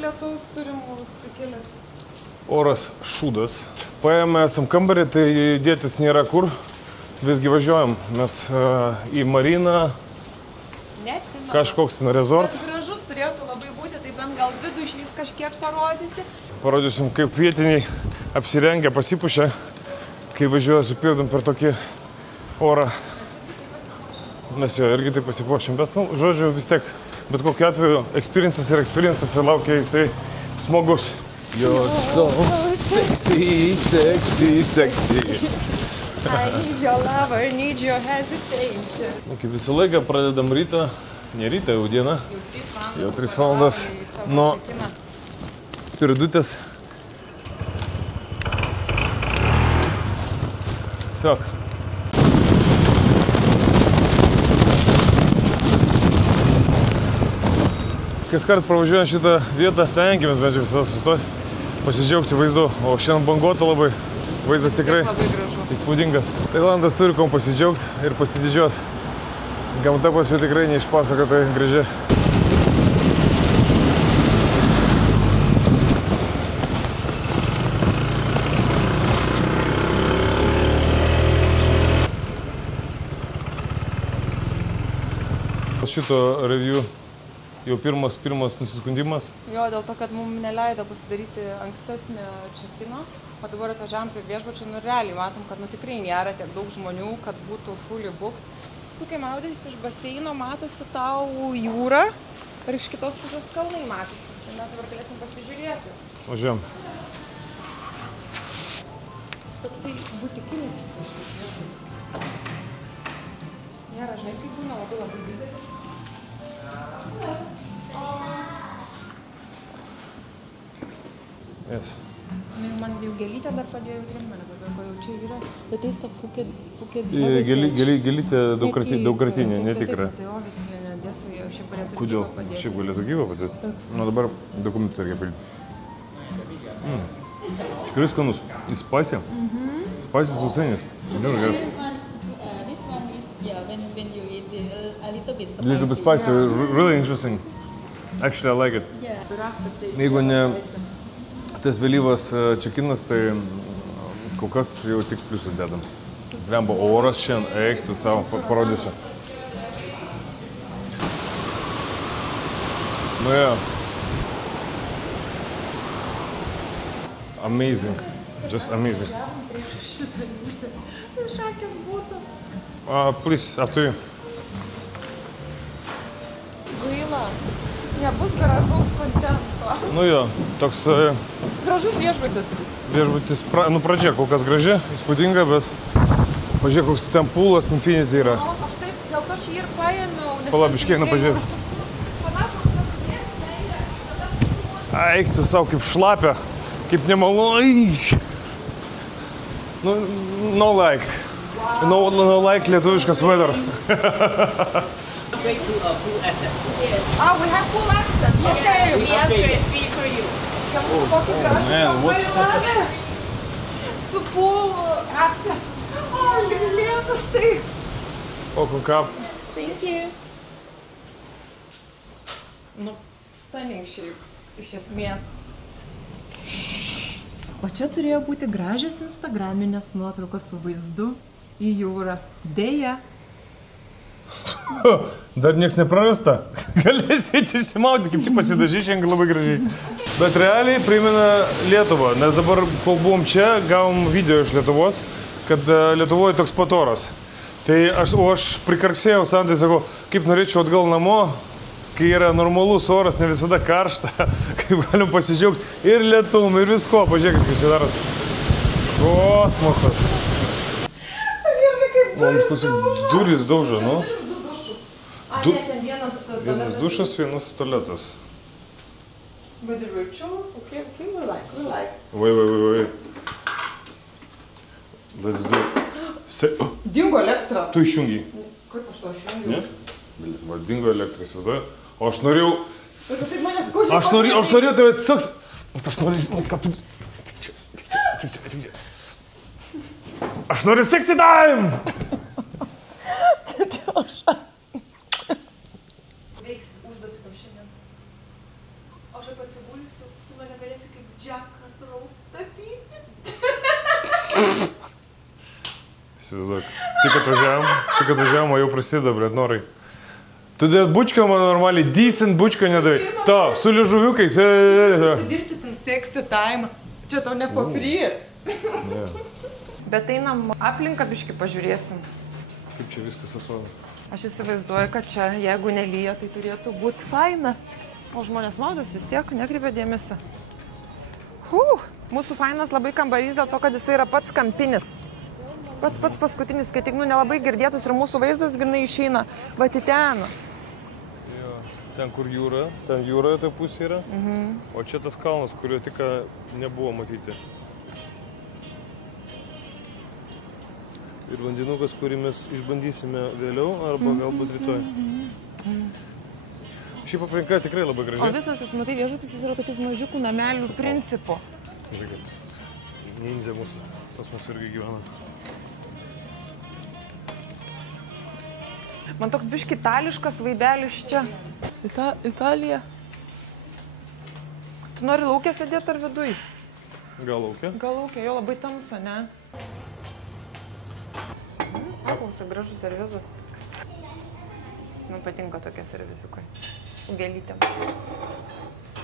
lietaus turim prikėlęs. Oras šūdas. Paėmė esam kambarį, tai dėtis nėra kur. Visgi važiuojam mes į mariną. Neatsimenu. Kažkoks resort. Bet gražus turėtų labai būti, tai bent gal vidų išlys kažkiek parodyti. Parodysim, kaip vietiniai apsirengę, pasipušę, kai važiuoja su pirdom per tokį orą. Mes jo irgi taip pasipuošim, bet, nu, žodžiu, vis tiek, bet kokiu atveju, experiences ir laukia jisai smagus. You're so sexy, sexy, sexy. I need your love, I need your hesitation. Kaip visą laiką pradedam rytą, ne rytą, jau dieną. Jau 3 valandas nuo pirdutės. Tiesiog. Kas kart pravažiuojant šitą vietą, stengiamės bent jau visada sustoti, pasidžiaugti vaizdu, o šiandien banguota labai, vaizdas tikrai įspūdingas. Tailandas turi kom pasidžiaugti ir pasididžiuoti. Gamta pas jų tikrai neišpasakotai graži. Šito review jau pirmas nusiskundimas. Jo, dėl to, kad mums neleido pasidaryti ankstesnio check-ino, o dabar atvažiavam prie viešbučio, nu realiai matom, kad nu tikrai nėra tiek daug žmonių, kad būtų fully booked. Tu, kai maudaisi iš baseino, matosi tau jūra ir iš kitos pusės kalnai matosi. Tai mes dabar galėsim pasižiūrėti. Važiuojam. Toksai butikinis šis viešbutis. Nėra, žinai, kaip būna labai didelis. Yes. Man jau gėlytė dar padėjo įtrim mane, bet ko jau čia yra. Bet tai to Phuket Gėlytė daugkartinė, netikra. Tai o visi nedėstų, jau šiaip galėtų gyvą Kodėl? padėti. Šiaip galėtų gyvą padėti. Nu dabar dokumentus reikia pildyti. Tikrai skanus. Į spasį? Spasį sausainis. This one is, yeah, when you eat a little bit spicy. Little bit spicy, really interesting. Actually, I like it. Yeah. Jeigu ne tas vėlyvas check-inas, tai kol kas jau tik pliusų dedam. Blemba, oras šiandien, eik, tu savo parodysiu. Nu jo. Amazing. Just amazing. Šakės būtų. Please, after you. Gaila. Nebus gražaus kontento. Nu jo, toks Gražus viešbutis. viešbutis, pradžia kol kas graži, įspūdinga, bet pažiūrėk, koks ten poolas Infinity yra. O, aš taip, dėl to šį ir paėmiau. Palabiškiai, pažiūrėk. Eik tu savo kaip šlapia, kaip nemalonu. No like. No like lietuviškas weather. Straight to a full access. Ah, we have full access. Okay. We upgrade fee for you. Man, what's... Su full access. O, lietus tai. Welcome, Cap. Thank you. Nu, stunning šiaip, iš esmės. O čia turėjo būti gražios instagraminės nuotraukos su vaizdu į jūrą. Deja. Dar nieks neprarasta. Galėsit išsimauti, kaip tik pasidažyti šiandien labai gražiai. Bet realiai primena Lietuvą, nes dabar, kol buvom čia, gavom video iš Lietuvos, kad Lietuvoje toks pat oras. Tai aš prikarksėjau Santai, sakau, kaip norėčiau atgal namo, kai yra normalus oras, ne visada karšta, kaip galim pasidžiaugti ir lietum, ir visko. Pažiūrėkit, kaip čia daras. Kosmosas. Durys daužo, nu? Vienas dušas, vienas tualetas. With the rituals, okay, we like. Wait. Let's do it. Dingo elektra. Tu išjungi. Kaip aš to išjungiu? Ne? Dingo elektras, vizuoju. O aš norėjau... Aš norėjau tave atsisuks. Aš norėjau... Ką tu... Tik čia. Aš noriu sexy time! Veiks užduoti tau šiandien. Aš taip atsigulis. įsivaizduok. Tik atvažiavom, jau prasideda, blėt, norai. Tu dėt bučką man normaliai, decent bučką nedavai. To, su liežuviukais. Pasidirbti tą sexy time. Čia tau ne for free. Bet einam aplinką biškį pažiūrėsim. Kaip čia viskas atrodo? Aš įsivaizduoju, kad čia, jeigu nelyja, tai turėtų būti faina. O žmonės maudos vis tiek nekreipia dėmesio. Mūsų fainas labai kambarys dėl to, kad jisai yra pats kampinis. Pats paskutinis, kai tik nelabai girdėtus ir mūsų vaizdas grinai išeina. Va, ten. Jo, ten kur jūra, ten jūroje ta pusė yra. O čia tas kalnas, kurio tik nebuvo matyti. Ir vandenukas, kurį mes išbandysime vėliau arba galbūt rytoj. Šiaip aplinka tikrai labai graži. O visas tas, matai, viešbutis jis yra tokius mažiukų namelių principo. Žiūrėkit, nindzė mūsų, pas mus irgi gyvena. Man toks biški itališkas vaibelis čia. Italija. Tu nori laukia sėdėti ar viduj? Gal laukia? Gal laukia, jo labai tamsu, ne? Klausia, gražus servizas. Man patinka tokie servisiukai. Su gėlytėm.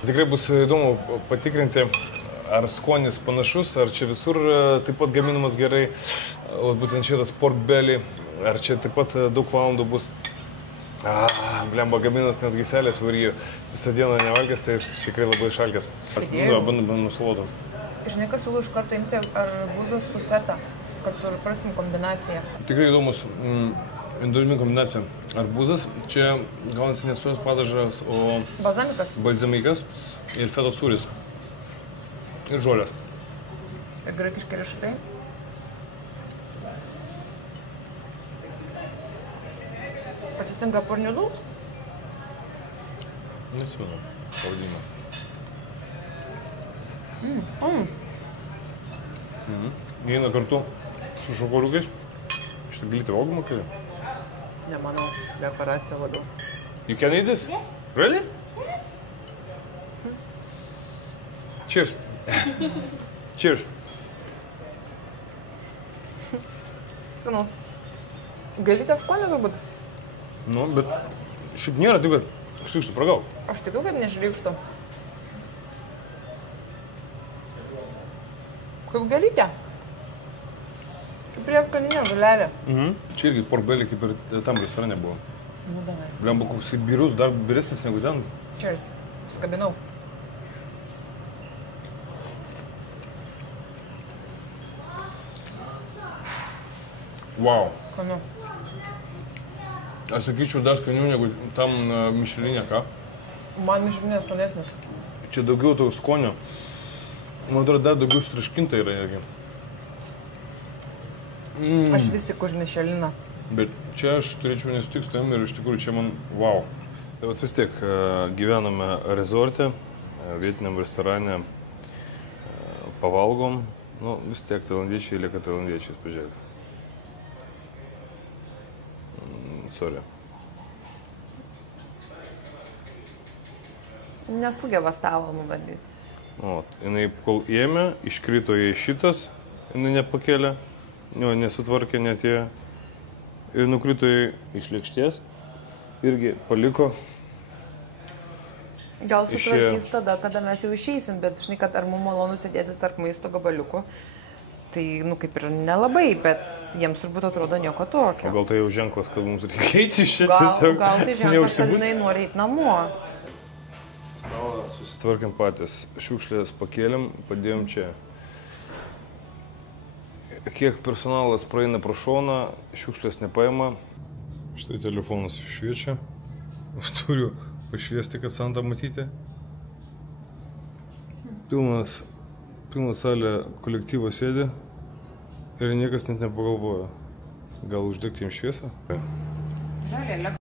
Tikrai bus įdomu patikrinti, ar skonis panašus, ar čia visur taip pat gaminamas gerai. O būtent šitas pork belly, ar čia taip pat daug valandų bus. Blemba, gaminas net gyselės varyje. Visą dieną nevalgęs, tai tikrai labai šalkęs. Bandom nusalodom. Žinai, kas siūlau iš karto imti arbūzus su feta, kad suprastum kombinaciją. Tikrai įdomus individuali kombinacija. Arbūzas, čia gaunasi ne sojos padažas, o balzamikas ir fetos sūris. Ir žolės. Ir graikiški riešutai. Patys Singapore noodles? Nesimenu, pavadinimą. Eina kartu su šokoliukais. Šitą glytį valgomą kėlį? Nemanau, dekoracija labiau. You can eat this? Yes. Really? Yes. Cheers. Cheers. Skanaus. Gėlytės skonio turbūt? Nu, bet šiaip nėra taip, kad šlikštų pragau. Aš tikiu, kad nešlikštų. Kaip gėlytė? Kaip prieskaninė žolelė. Čia irgi pork belly kaip ir tam restorane buvo. Nu, davai. Blemba, koks birus, dar biresnis negu ten. Cheers. Užsikabinau. Wow. Skanu. Aš sakyčiau, dar skaniau negu tam mišelinė, ką? Man mišelinė skanesnis. Čia daugiau tau skonio. Man atrodo, dar daugiau ištraškinta yra irgi. Aš vis tik už mišeliną. Bet čia aš turėčiau nesutikti su tavim ir iš tikrųjų čia man wow. Tai vat vis tiek gyvename rezorte, vietiniam restorane, pavalgom. Nu, vis tiek tailandiečiai lieka tailandiečiais, pažiūrėk. Sorry. Nesugeba stalo nuvaldyti. O, jinai kol ėmė, iškrito jai šitas, jinai nepakėlė, nesutvarkė netėjo. Ir nukrito jai iš lėkštės, irgi paliko. Gal sutvarkys tada, kada mes jau išeisim, bet žinai, kad ar mums malonu sėdėti tarp maisto gabaliukų. Tai, nu, kaip ir nelabai, bet jiems turbūt atrodo nieko tokio. O gal tai jau ženklas, kad mums reikia eiti iš čia tiesiog? Gal tai ženklas, kad jinai nori eiti namo. Stalą susitvarkėm patys. Šiukšlės pakėlėm, padėjom čia. Kiek personalas praeina pro šoną, šiukšlės nepaima. Štai telefonas šviečia. Turiu pašviesti, kad Santą matyti. Pilna salė kolektyvo sėdi ir niekas net nepagalvoja. Gal uždegti jiems šviesą? Gerai,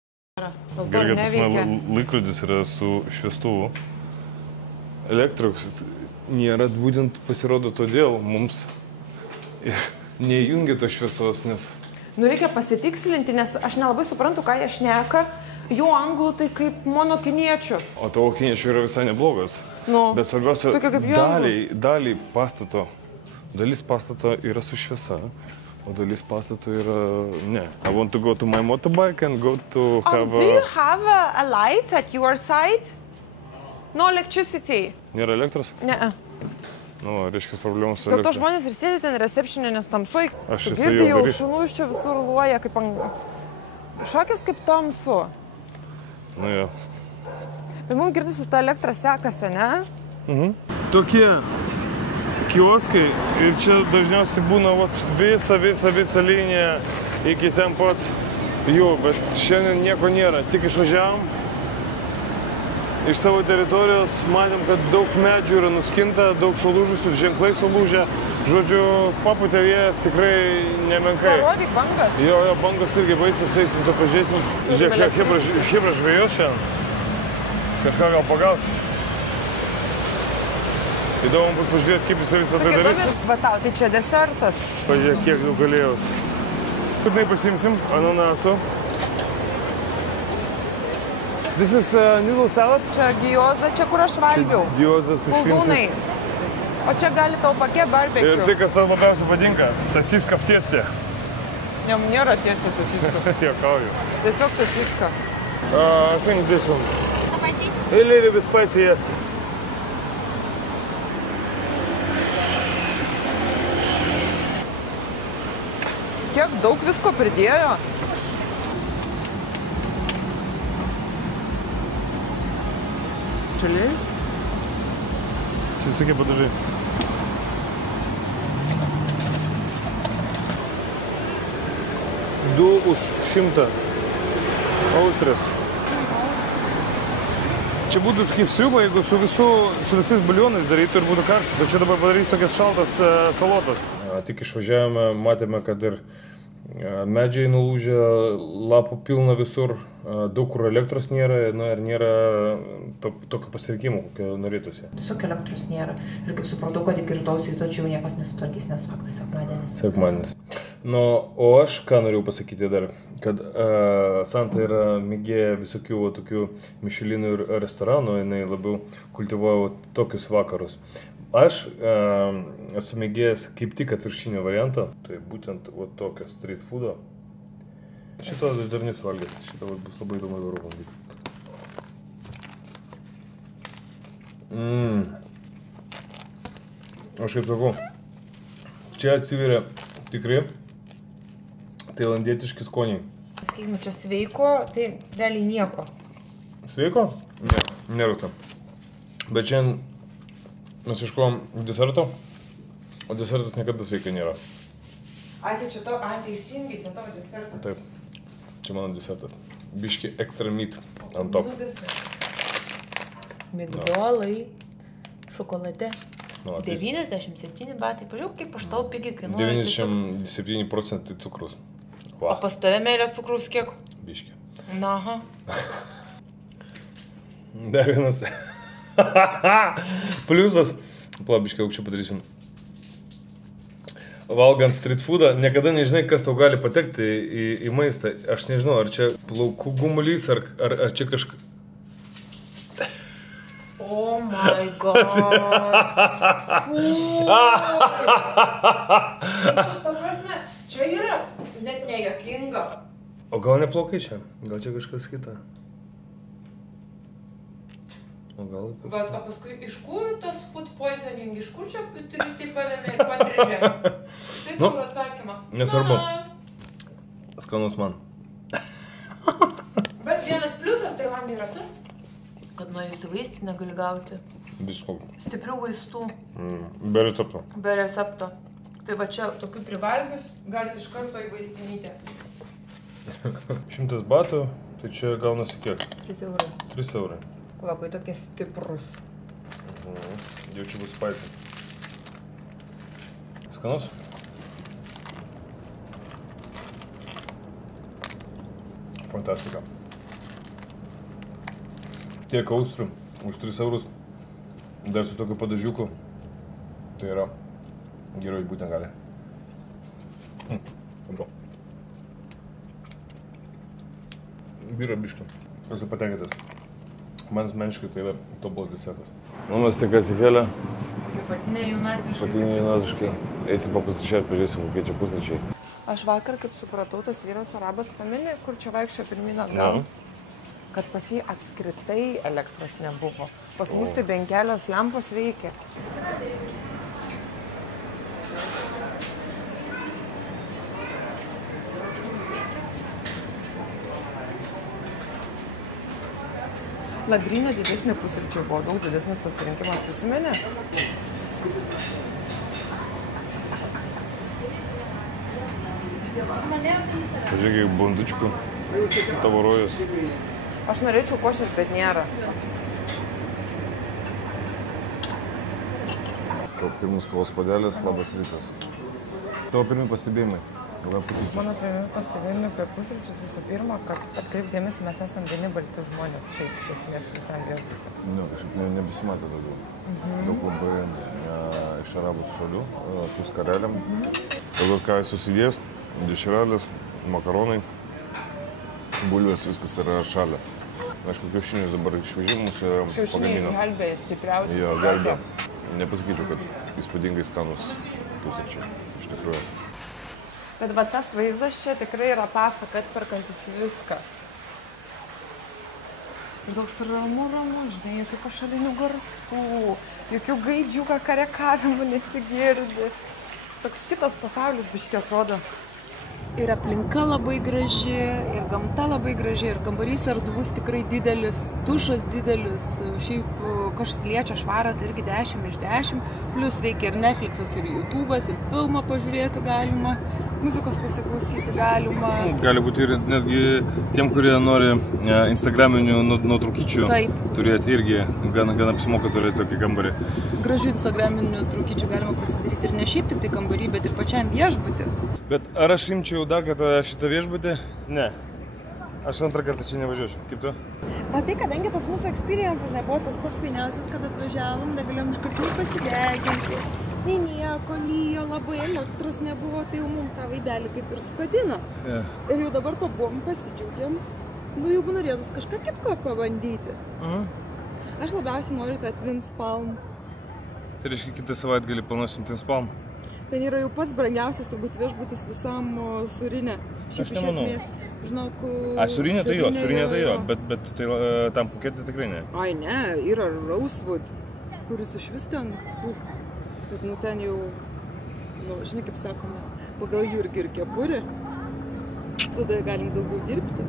kad pas mane laikrodis yra su šviestuvu. Elektros nėra, būtent pasirodo todėl mums neįjungia tos šviesos, nes... Nu, reikia pasitikslinti, nes aš nelabai suprantu, ką jie šneka. Jų anglų tai kaip mano kiniečių. O tavo kiniečių yra visai neblogas. Nu, bet svarbiausia, dalis dalis pastato yra su šviesa, O dalis pastato yra, ne. I want to go to my motorbike and go to have Do you have a light at your side? No electricity. Nėra elektros? Ne. Nu, reiškia problemos su Dėl to elektra. žmonės ir sėdi ten receptionė, nes tamsui. Aš esu girdi jau jau vyriš. šunų iš čia visur luoja, kaip šokės kaip tamsu. Nu jo. Bet mums girdisi, ta elektra sekasi, ne? Tokie kioskai ir čia dažniausiai būna visa linija iki ten pat jų, bet šiandien nieko nėra, tik išvažiavom iš savo teritorijos, matėm, kad daug medžių yra nuskinta, daug sulūžusių, ženklai sulūžę, žodžiu, paputė vėjas tikrai nemenkai. Parodyk bangas. Jo, bangos irgi baisus, eisim to pažiūrėsim. Žiūrėk, Hebra žvejos šiandien, kažką gal pagaus. Įdomu bus pažiūrėti, kaip jis visą tai darys. Va tau, tai čia desertas. Pažiūrėk, kiek daug galėjus. Būtinai pasiimsim ananasų. This is noodle salad. Čia gioza, čia kur aš valgiau. Gioza su Koldūnai. šrimtais. O čia gali tau pakė Ir barbecue. tai, kas tau labiausiai patinka, sasiska v tiestė. Jam nėra tiestas sasiskas. Juokauju. Tiesiog sasiska. I think this one. A little bit spicy, yes. Kiek daug visko pridėjo. Čiliais? Čia visokie padažai. Du už 100 austrės. Čia būtų kaip striuba, jeigu su visais buljonais darytų ir būtų karštas, o čia dabar padarys tokias šaltas salotas. Tik išvažiavome, matėme, kad ir medžiai nulūžę, lapų pilna visur, daug kur elektros nėra, ir nėra tokio pasirinkimo, kokio norėtųsi. Tiesiog elektros nėra. Ir kaip supratau, kad iki rytaus ryto čia jau niekas nesutvarkys, nes faktas sekmadienis. Sekmadienis. Nu, o aš ką norėjau pasakyti dar, kad Santa yra mėgėja visokių tokių Mišelinų ir restoranų, jinai labiau kultivuoja tokius vakarus. Aš esu mėgėjęs kaip tik atvirkštinio varianto, tai būtent tokio street foodo. Šito aš dar nesuvalgęs, šito bus labai įdomu dabar valgyti. Aš kaip sakau, čia atsiveria tikrai tailandietiški skoniai. Sakykim, čia sveiko, tai realiai nieko. Sveiko? Ne, nėra tam. Bet šiandien mes iškovom deserto, o desertas niekada sveikai nėra. Ai, tai čia to, teisingai, čia tavo desertas. Taip, čia mano desertas. Biški extra meat ant top. Migdolai, šokolade. Nu, 97 batai. Pažiūrėk, kaip aš tau pigiai kainuoja. 97% cukrus. O pas tave meilė cukrus kiek? Biški. Na, aha. Dar vienas. Pliusas. Plabiškai aukščiau padarysim. Valgant street foodą, niekada nežinai, kas tau gali patekti į maistą. Aš nežinau, ar čia plaukų gumulys, ar čia kažkas. Oh my god. Fuu. Ta prasme, čia yra net nejuokinga. O gal ne plaukai čia? Gal čia kažkas kita? O gal... Bet, o paskui iš kur tas food poisoning, iš kur čia turistai pavėmė ir patrėžė? Tai Nu, kur atsakymas? nesvarbu. Na. Skanus man. Bet vienas pliusas Tailande yra tas, kad nuėjus į vaistinę gali gauti Visko. stiprių vaistų Be recepto. be recepto. Tai va čia tokių privalgius galite iš karto į vaistinytę. 100 batų, tai čia gaunasi kiek? 3 eurai. 3 eurai. Kvapai tokie stiprus. Jau čia bus spicy. Skanus? Fantastika. Tiek austrių už 3 eurus, dar su tokiu padažiuku, tai yra gerai būti negali. Tamžau. Vyra biškių. Esu patenkintas. Man asmeniškai tai yra tobulas desertas. Mamas tik atsikėlė. Kaip patinė jaunatiškai. Patinė jaunatiškai. Eisim papusryčiai, pažiūrėsim, kokie čia pusryčiai. Aš vakar, kaip supratau, tas vyras arabas paminė, kur čia vaikščio pirmyn atgal, kad pas jį apskritai elektros nebuvo. Pas mus tai bent kelios lempos veikia. Ladrynė didesnė pusryčių buvo, daug didesnis pasirinkimas, prisimenė? Pažiūrėk, bundučkų, tavo rojus. Aš norėčiau košės, bet nėra. Tavo pirmas kavos puodelis, labas rytas. Tavo pirmi pastebėjimai. Mano pirmi pastebėjimai apie pusryčius visų pirma, kad atkreipdėmės mes esam vieni balti žmonės, šiaip iš esmės visam viešbutį. Ne, kažkaip nebesimatė daugiau. Daug labai iš arabų šalių, su skarelėm. Daugiau ką susidės, dešrelės, makaronai, bulvės, viskas yra šalia. Aišku, kiaušinius dabar išvežimus pagamino. Kiaušiniai gelbėja stipriausiai. Jo, gelbėja. Nepasakyčiau, kad įspūdingai skanus pusryčiai, iš tikrųjų. Bet va tas vaizdas čia tikrai yra pasaka atperkantis viską. Ir toks ramu, žinai, jokių pašalinių garsų, jokių gaidžių, karekavimų nesigirdi. Toks kitas pasaulis biškiai atrodo. Ir aplinka labai graži, ir gamta labai graži, ir kambarys erdvus tikrai didelis, dušas didelis, šiaip kažkas liečia švarą, tai irgi 10 iš 10, plus veikia ir Netflixas, ir YouTube'as, ir filmą pažiūrėti galima, muzikos pasiklausyti galima. Gali būti ir netgi tiem, kurie nori instagraminių nuotraukyčių turėti, irgi gan apsimoka turėti tokį kambarį. Gražių instagraminių nuotraukyčių galima pasidaryti ir ne šiaip tik tai kambarį, bet ir pačiam viešbutį. Bet ar aš imčiau dar kartą šitą viešbutį? Ne. Aš antrą kartą čia nevažiuočiau. Kaip tu? O tai, kadangi tas mūsų experiences nebuvo tas pats fainiausias, kad atvažiavom, negalėjom iš karto pasideginti. Nei nieko, lyjo, labai elektros nebuvo, tai jau mums tą vaidelį kaip ir sugadino. Ir jau dabar pabuvom, pasidžiaugiam. Nu, jau norėtus kažką kitko pabandyti. Aš labiausiai noriu tą Twins Palm. Tai reiškia, kitą savaitgalį planuosim Twins Palm? Ten yra jau pats brangiausias turbūt viešbutis visam Surinė. Aš nemanau. Žinok, Surinė tai jo, bet tai tam Pukete tikrai ne. Ai ne, yra Rosewood, kuris iš vis ten, bet nu ten jau, nu, žinai kaip sakoma, pagal Jurgį ir kepurį, tada galim daugiau dirbti.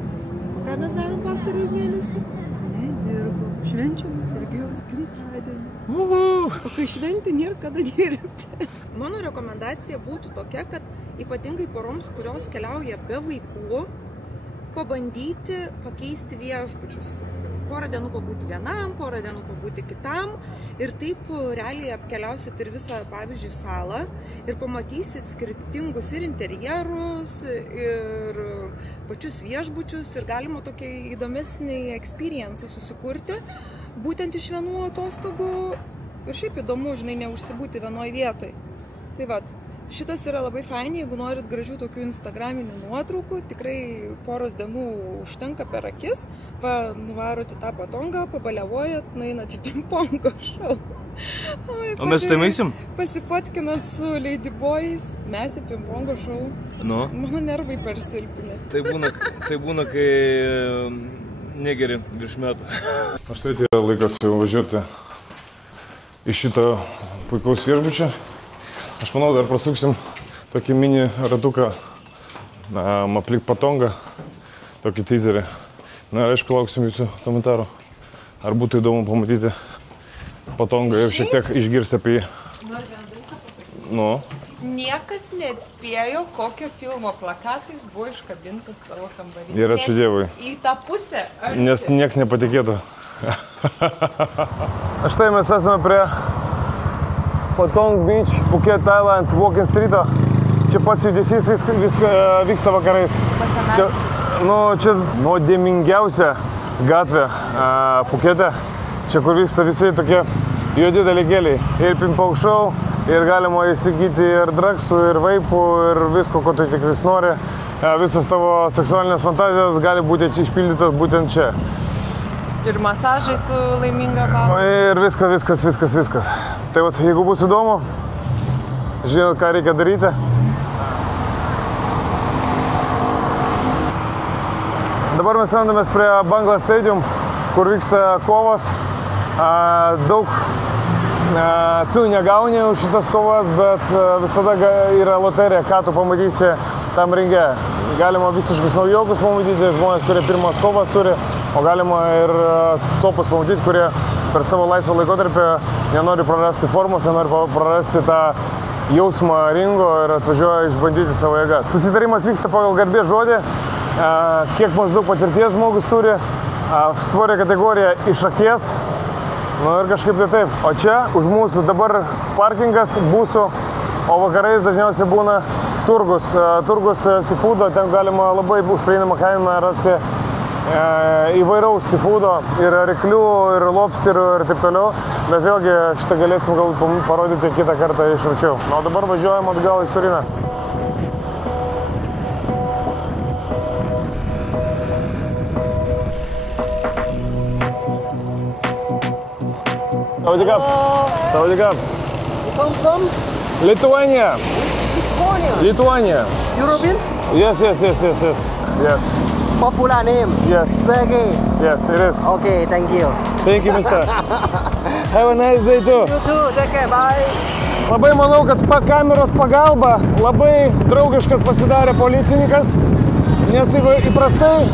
O ką mes darom pastarąjį mėnesį? Nedirbam, švenčiam Sergejaus gimtadienį. O kai šventi, nėra kada dirbti. Mano rekomendacija būtų tokia, kad ypatingai poroms, kurios keliauja be vaikų, pabandyti pakeisti viešbučius. Porą dienų pabūti vienam, porą dienų pabūti kitam ir taip realiai apkeliausit ir visą, pavyzdžiui, salą ir pamatysit skirtingus ir interjerus, ir pačius viešbučius ir galima tokį įdomesnį experience susikurti būtent iš vienų atostogų ir šiaip įdomu, žinai, neužsibūti vienoj vietoj. Tai vat, šitas yra labai faini, jeigu norit gražių tokių instagraminių nuotraukų, tikrai poros dienų užtenka per akis, nuvarot į tą patongą, pabaliavojat, nueinat į pingpongo šou. O mes tai eisim? Pasifotkinat su Lady Boys, mes į pingpongo šou. Nu? Mano nervai persilpinė. Tai būna, kai negeri virš metų. Aš tai atėjo laikas jau važiuoti iš šito puikaus viešbučio. Aš manau, dar prasuksim tokį mini ratuką, aplik patongą, tokį teaserį. Na ir aišku, lauksim jūsų komentarų. Ar būtų įdomu pamatyti patongą ir šiek tiek išgirsti apie jį. Noriu vieną dalyką pasakyti. Nu? Niekas neatspėjo, kokio filmo plakatais buvo iškabintas savo kambarys. Ir ačiū Dievui. Į tą pusę. Nes nieks nepatikėtų. Štai mes esame prie Patong Beach, Phuket, Thailand, Walking Street'o. Čia pats judesys vyksta vakarais. Čia nuodėmingiausia gatvė Phukete. Čia kur vyksta visi tokie juodi dalykėliai. Ir ping-pong show, ir galima įsigyti ir dragsų, ir vaipų, ir visko, ko tu tikrais nori. Visos tavo seksualinės fantazijos gali būti išpildytos būtent čia. Ir masažai su laiminga mama. Ir viskas. Tai vat, jeigu bus įdomu, žinot, ką reikia daryti. Dabar mes randamės prie Bangla Stadium, kur vyksta kovos. Daug tu negauni už šitas kovas, bet visada yra loterija, ką tu pamatysi tam ringe. Galima visiškus naujokus pamatyti, žmonės, kurie pirmas kovas turi, o galima ir topus pamatyti, kurie per savo laisvą laikotarpį nenori prarasti formos, nenori prarasti tą jausmą ringo ir atvažiuoja išbandyti savo jėgas. Susitarimas vyksta pagal garbės žodį, kiek maždaug patirties žmogus turi, svorio kategorija iš akies, nu ir kažkaip tai taip. O čia už mūsų dabar parkingas, būsų, o vakarais dažniausiai būna turgus seafoodo, ten galima labai už prieinamą kainą rasti įvairaus seafoodo, ir ryklių, ir lobsterių ir taip toliau, bet vėlgi šitą galėsim galbūt parodyti kitą kartą iš arčiau. O dabar važiuojam atgal į Turiną. Sawadikap. You come from Lithuania. Lithuania. European? Yes. Yes. Popular name. Yes. Sergey. Yes, it is. Okay, thank you. Thank you, mister. Have a nice day too. You too. Take care. Bye. Labai manau, kad kameros pagalba labai draugiškas pasidarė policininkas, nes įprastai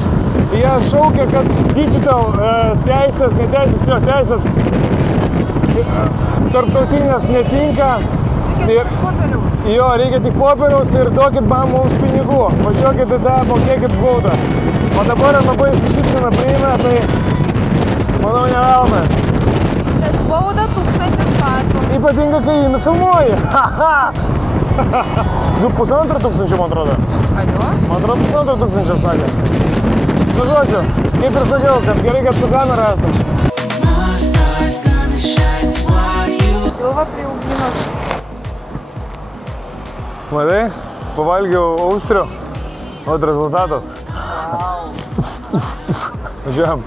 jie šaukia, kad digital teisės, neteisės, jo teisės tarptautinės netinka. Jo, reikia tik popieriaus ir duokit man mums pinigų. Važiuokit tada, mokėkit baudą. O dabar labai sušypsina priėmė, tai manau nevelna. Nes bauda 1000 batų. Ypatingai, kai jį nufilmuoji. 1500, man atrodo. Ajo? Man atrodo, 1500 sakė. Nu, žodžiu, kaip ir sakiau, kad gerai, kad su kamera esam. Pilvą priaugino. Matai, pavalgiau austrių, o rezultatas. Važiuojam.